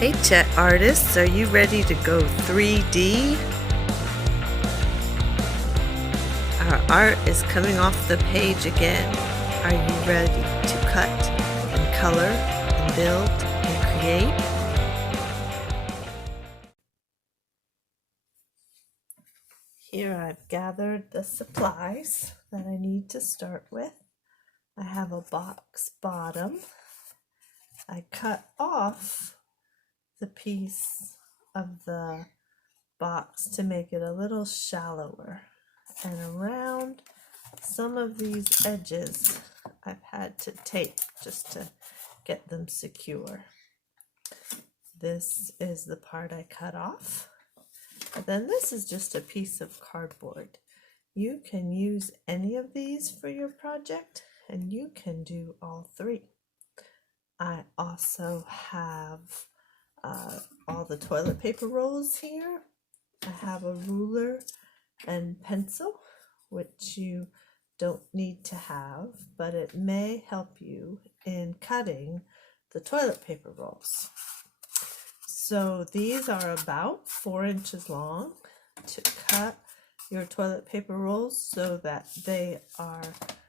Hey CHET artists, are you ready to go 3D? Our art is coming off the page again. Are you ready to cut and color and build and create? Here I've gathered the supplies that I need to start with. I have a box bottom. I cut off the piece of the box to make it a little shallower, and around some of these edges I've had to tape just to get them secure. This is the part I cut off, and then this is just a piece of cardboard. You can use any of these for your project, and you can do all three. I also have all the toilet paper rolls here. I have a ruler and pencil, which you don't need to have, but it may help you in cutting the toilet paper rolls. So these are about 4 inches long to cut your toilet paper rolls so that they are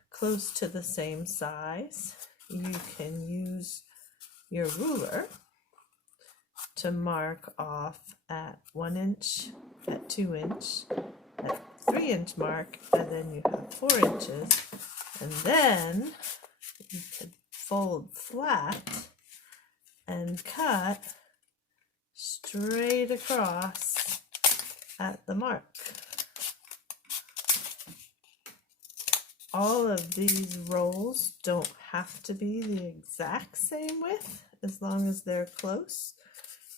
close to the same size. You can use your ruler to mark off at 1 inch, at 2 inch, at 3 inch mark, and then you have 4 inches, and then you can fold flat and cut straight across at the mark. All of these rolls don't have to be the exact same width as long as they're close.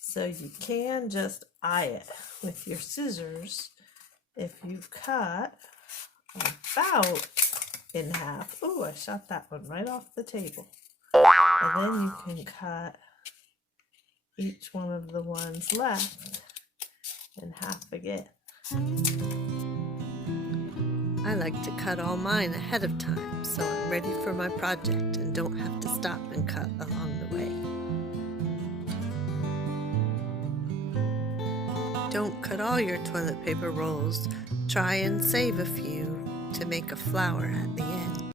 So you can just eye it with your scissors. If you cut about in half, oh, I shot that one right off the table. And then you can cut each one of the ones left in half again. I like to cut all mine ahead of time, so I'm ready for my project and don't have to stop and cut along the way. Don't cut all your toilet paper rolls. Try and save a few to make a flower at the end.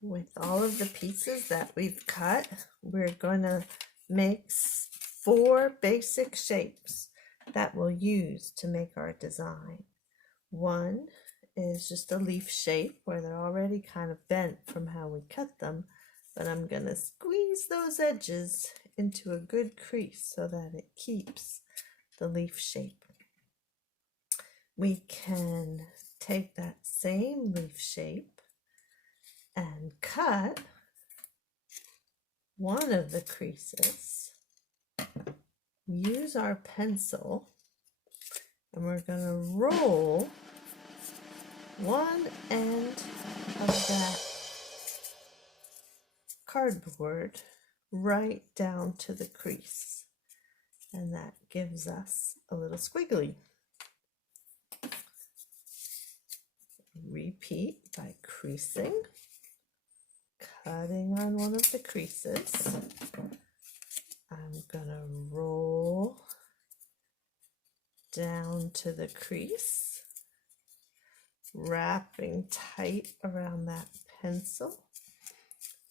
With all of the pieces that we've cut, we're going to make 4 basic shapes that we'll use to make our design. One is just a leaf shape where they're already kind of bent from how we cut them, but I'm going to squeeze those edges into a good crease so that it keeps the leaf shape. We can take that same leaf shape and cut one of the creases, use our pencil, and we're going to roll one end of that cardboard right down to the crease, and that gives us a little squiggly. Repeat by creasing, cutting on one of the creases. I'm gonna roll down to the crease, wrapping tight around that pencil.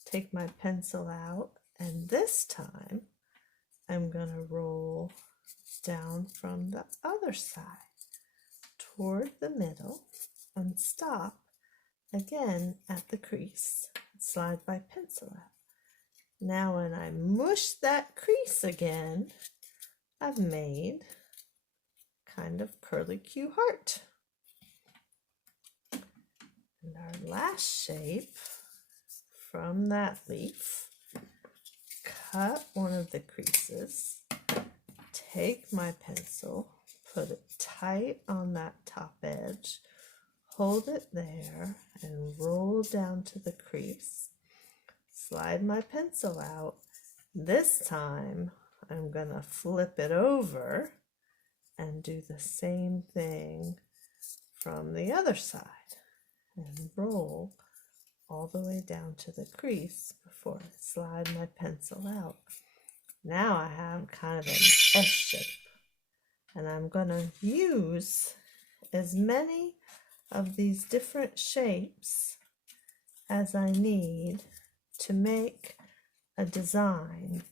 Take my pencil out, and this time I'm gonna roll down from the other side toward the middle and stop again at the crease. Slide my pencil out. Now when I mush that crease again, I've made kind of curlicue heart. And our last shape from that leaf, cut one of the creases, take my pencil, put it tight on that top edge, hold it there, and roll down to the crease. Slide my pencil out. This time I'm gonna flip it over and do the same thing from the other side and roll all the way down to the crease before I slide my pencil out. Now I have kind of an S shape, and I'm going to use as many of these different shapes as I need to make a design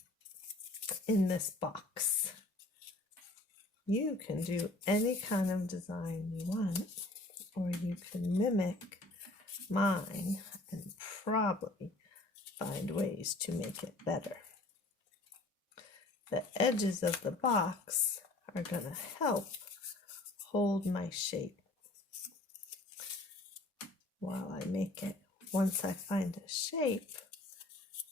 in this box. You can do any kind of design you want, or you can mimic mine and probably find ways to make it better. The edges of the box are going to help hold my shape while I make it. Once I find a shape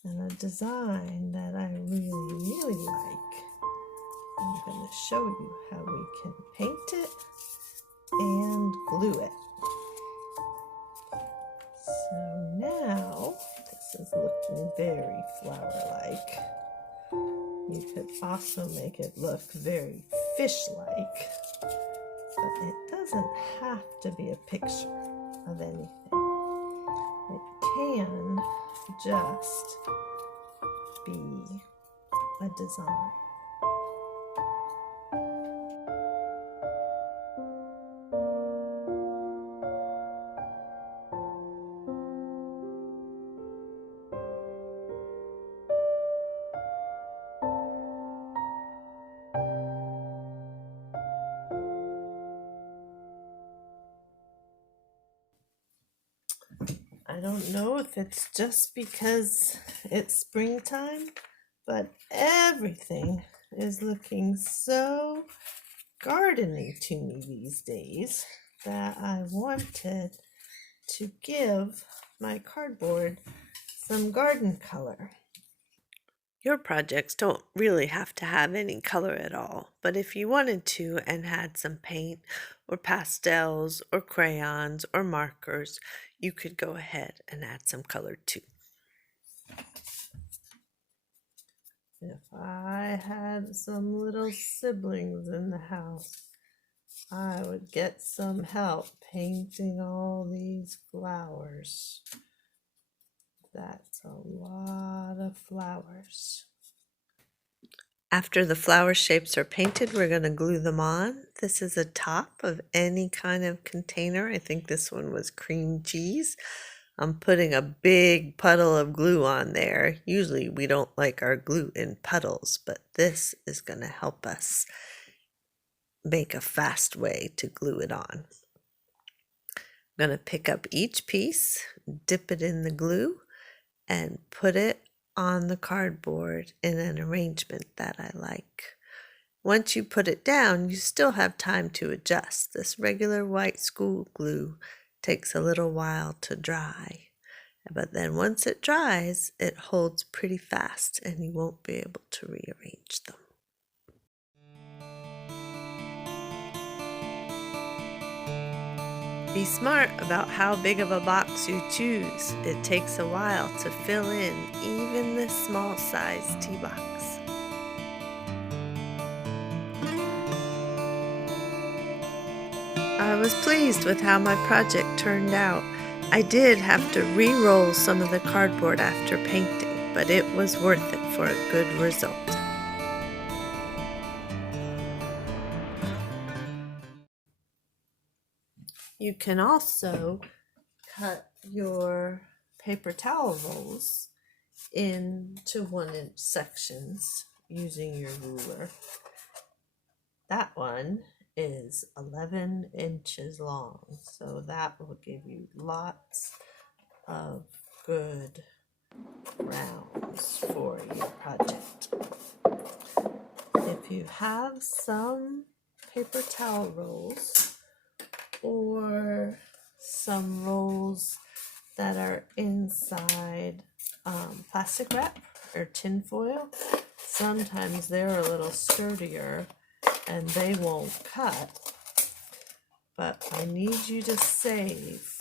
and a design that I really like, I'm going to show you how we can paint it and glue it. So now this is looking very flower-like. You could also make it look very fish-like, but it doesn't have to be a picture of anything. It can just be a design. I don't know if it's just because it's springtime, but everything is looking so gardening to me these days that I wanted to give my cardboard some garden color. Your projects don't really have to have any color at all, but if you wanted to and had some paint or pastels or crayons or markers, you could go ahead and add some color too. If I had some little siblings in the house, I would get some help painting all these flowers. That's a lot of flowers. After the flower shapes are painted, we're going to glue them on. This is a top of any kind of container. I think this one was cream cheese. I'm putting a big puddle of glue on there. Usually we don't like our glue in puddles, but this is going to help us make a fast way to glue it on. I'm going to pick up each piece, dip it in the glue, and put it on the cardboard in an arrangement that I like. Once you put it down, you still have time to adjust. This regular white school glue takes a little while to dry, but then once it dries, it holds pretty fast and you won't be able to rearrange them. Be smart about how big of a box you choose. It takes a while to fill in even this small size tea box. I was pleased with how my project turned out. I did have to re-roll some of the cardboard after painting, but it was worth it for a good result. You can also cut your paper towel rolls into 1-inch sections using your ruler. That one is 11 inches long, so that will give you lots of good rounds for your project. If you have some paper towel rolls or some rolls that are inside plastic wrap or tin foil, sometimes they're a little sturdier and they won't cut, but I need you to save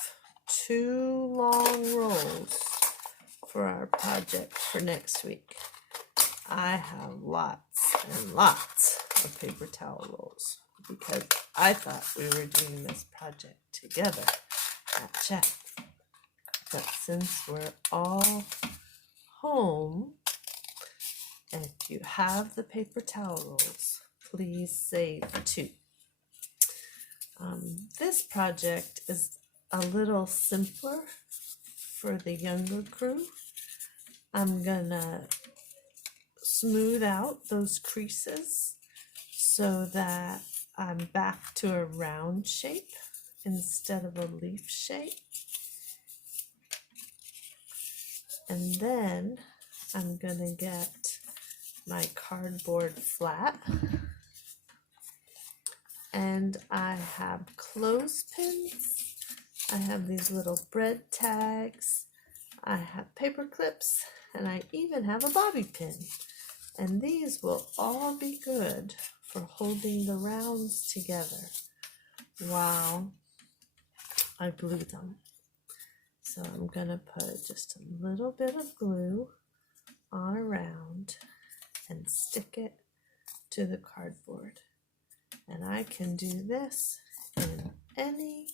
2 long rolls for our project for next week. I have lots and lots of paper towel rolls because I thought we were doing this project together at CHET. that since we're all home and you have the paper towel rolls, please save 2. This project is a little simpler for the younger crew. I'm gonna smooth out those creases so that I'm back to a round shape instead of a leaf shape. And then I'm gonna get my cardboard flat, and I have clothespins, I have these little bread tags, I have paper clips, and I even have a bobby pin. And these will all be good for holding the rounds together while I glue them. So I'm gonna put just a little bit of glue on a round and stick it to the cardboard. And I can do this in any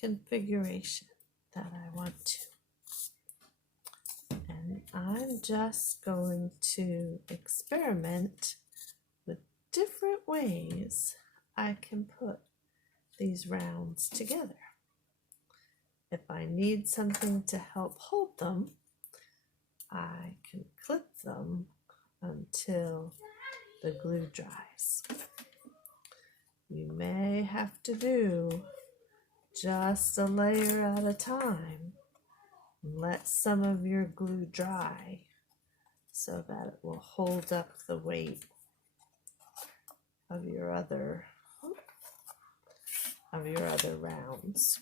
configuration that I want to. And I'm just going to experiment with different ways I can put these rounds together. If I need something to help hold them, I can clip them until the glue dries. You may have to do just a layer at a time. Let some of your glue dry so that it will hold up the weight of your other rounds.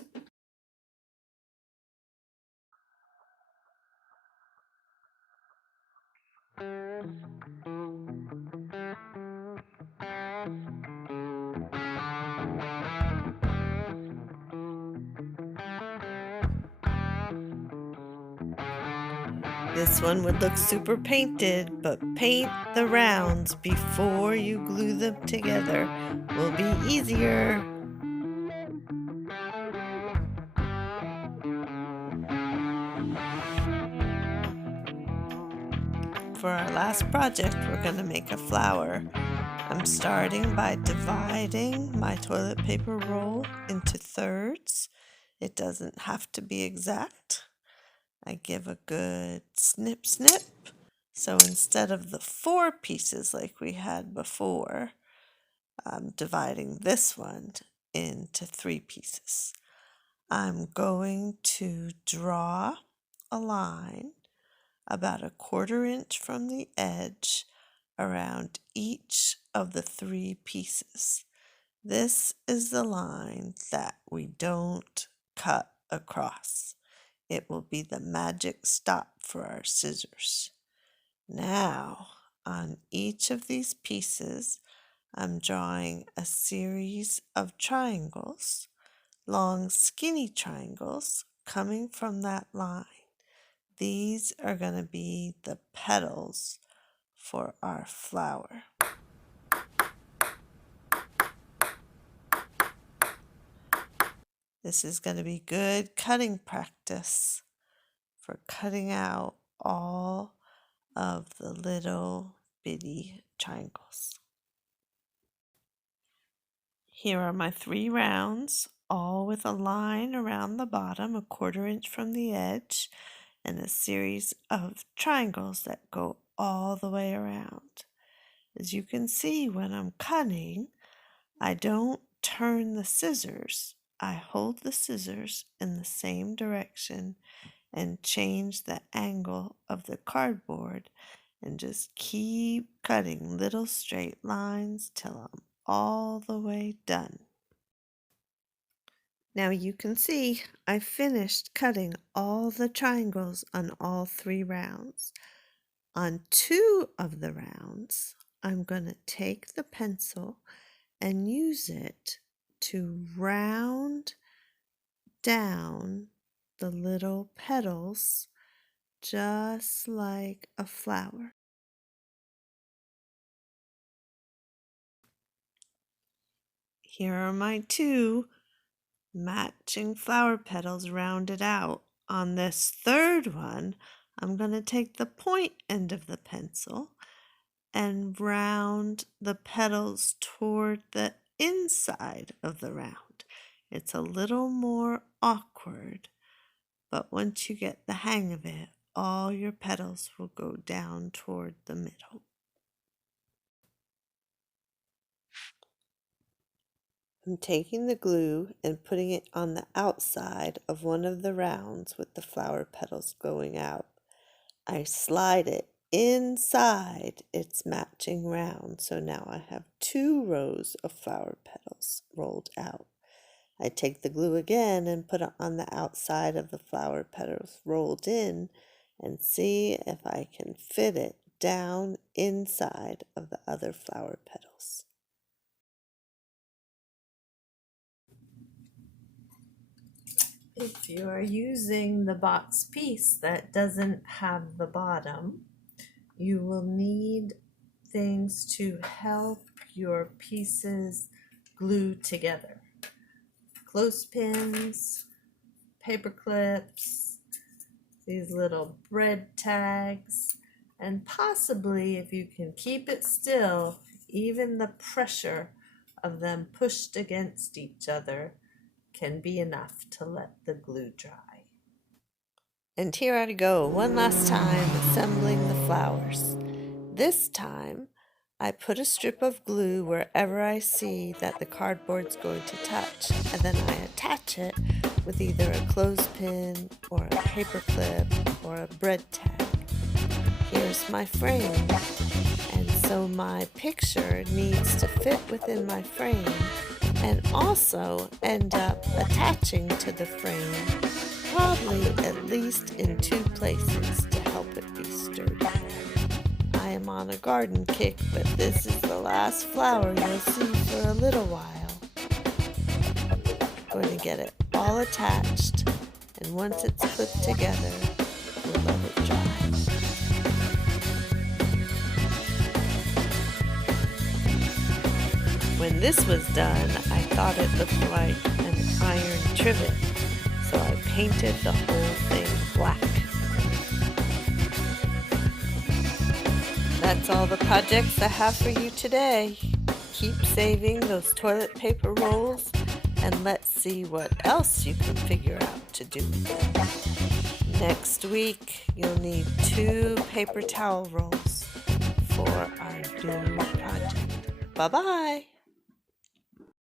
This one would look super painted, but paint the rounds before you glue them together will be easier. For our last project, we're going to make a flower. I'm starting by dividing my toilet paper roll into thirds. It doesn't have to be exact. I give a good snip snip. So instead of the 4 pieces like we had before, I'm dividing this one into 3 pieces. I'm going to draw a line about a 1/4 inch from the edge around each of the 3 pieces. This is the line that we don't cut across. It will be the magic stop for our scissors. Now, on each of these pieces, I'm drawing a series of triangles, long skinny triangles coming from that line. These are going to be the petals for our flower. This is going to be good cutting practice for cutting out all of the little bitty triangles. Here are my 3 rounds, all with a line around the bottom, a 1/4 inch from the edge, and a series of triangles that go all the way around. As you can see, when I'm cutting, I don't turn the scissors. I hold the scissors in the same direction and change the angle of the cardboard and just keep cutting little straight lines till I'm all the way done. Now you can see I finished cutting all the triangles on all 3 rounds. On 2 of the rounds, I'm going to take the pencil and use it to round down the little petals just like a flower. Here are my 2 matching flower petals rounded out On this third one, I'm going to take the point end of the pencil and round the petals toward the inside of the round. It's a little more awkward, but once you get the hang of it, all your petals will go down toward the middle. I'm taking the glue and putting it on the outside of one of the rounds with the flower petals going out. I slide it inside its matching round, so now I have 2 rows of flower petals rolled out. I take the glue again and put it on the outside of the flower petals rolled in and see if I can fit it down inside of the other flower petals. If you are using the box piece that doesn't have the bottom, you will need things to help your pieces glue together. Clothespins, paper clips, these little bread tags, and possibly, if you can keep it still, even the pressure of them pushed against each other can be enough to let the glue dry. And here I go one last time assembling the flowers. This time I put a strip of glue wherever I see that the cardboard's going to touch, and then I attach it with either a clothespin or a paper clip or a bread tag. Here's my frame, and so my picture needs to fit within my frame and also end up attaching to the frame, probably at least in 2 places to help it be sturdy. I am on a garden kick, but this is the last flower you'll see for a little while. I'm going to get it all attached, and once it's clipped together, we'll let it dry. When this was done, I thought it looked like an iron trivet, so I painted the whole thing black. That's all the projects I have for you today. Keep saving those toilet paper rolls, and let's see what else you can figure out to do with them. Next week, you'll need 2 paper towel rolls for our new project. Bye-bye.